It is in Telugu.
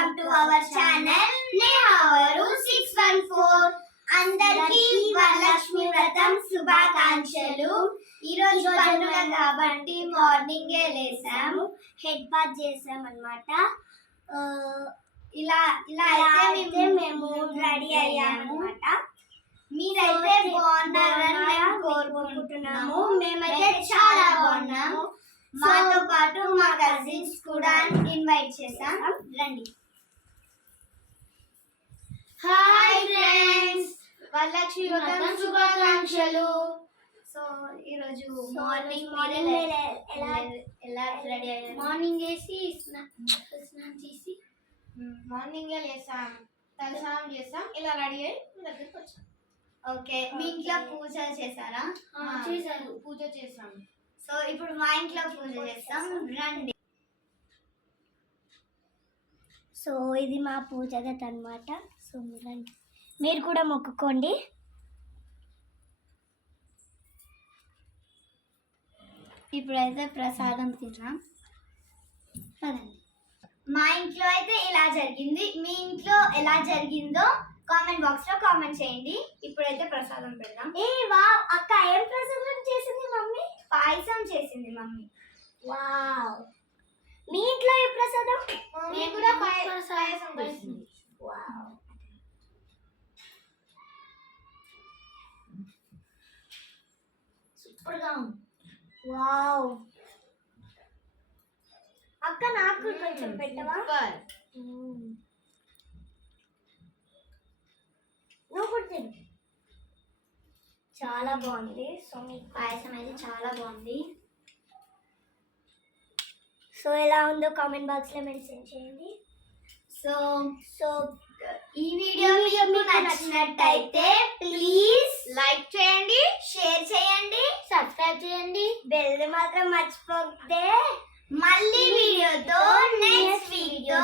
వెల్కమ్ టు అవర్ ఛానల్ నేహావరు 614. అందరికీ వరలక్ష్మి వ్రతం శుభాకాంక్షలు. ఈ రోజు పండుగ కాబట్టి మార్నింగే లేసాము, హెడ్ బాత్ చేసాం అన్నమాట. ఇలా అయితే మేము రెడీ అయ్యాము అన్నమాట. మీరైతే బాగున్నారని మేము కోరుకుంటున్నాము. మేమైతే చాలా బాగున్నాము. మాతో పాటు మా కజిన్స్ కూడా ఇన్వైట్ చేసాం, రండి. హాయ్ ఫ్రెండ్స్, వరలక్ష్మి వ్రతం శుభాకాంక్షలు. సో ఈరోజు మార్నింగ్ ఎలా రెడీ అయ్యారు? మార్నింగ్ స్నానం చేసి మార్నింగ్ లేసాం, తలస్నానం చేసాం, ఇలా రెడీ అయ్యి మీ దగ్గరికి వచ్చాం. ఓకే, మీ ఇంట్లో పూజ చేశారా? చేశాను, పూజ చేసాం. సో ఇప్పుడు మా ఇంట్లో పూజ చేస్తాం, రండి. సో ఇది మా పూజ గది అన్నమాట. సో రండి, మీరు కూడా మొక్కుకోండి. ఇప్పుడైతే ప్రసాదం తిన్నాం, పదండి. మా ఇంట్లో అయితే ఇలా జరిగింది. మీ ఇంట్లో ఎలా జరిగిందో కామెంట్ బాక్స్ లో కామెంట్ చేయండి. ఇప్పుడైతే ప్రసాదం పెడదాం. వావ్ అక్క, ఏం ప్రసాదం చేసింది మమ్మీ? పాయసం చేసింది మమ్మీ. వావ్, మీ ఇంట్లో ఏ ప్రసాదం? నేను కూడా పాయసం చేసింది. వావ్, సూపర్ గా ఉంది. వావ్ అక్క, నాకు కొంచెం పెట్టవా? నువ్వు కూడా తిను. చాలా బాగుంది. సో మీ పాయసం అయితే చాలా బాగుంది. సో ఎలా ఉందో కామెంట్ బాక్స్ లో మెన్షన్ చేయండి. సో ఈ వీడియో మీకు నచ్చినట్టయితే ప్లీజ్ లైక్ చేయండి, షేర్ చేయండి, సబ్స్క్రైబ్ చేయండి, బెల్ మాత్రం మర్చిపోతే. మళ్ళీ వీడియోతో నెక్స్ట్ వీడియో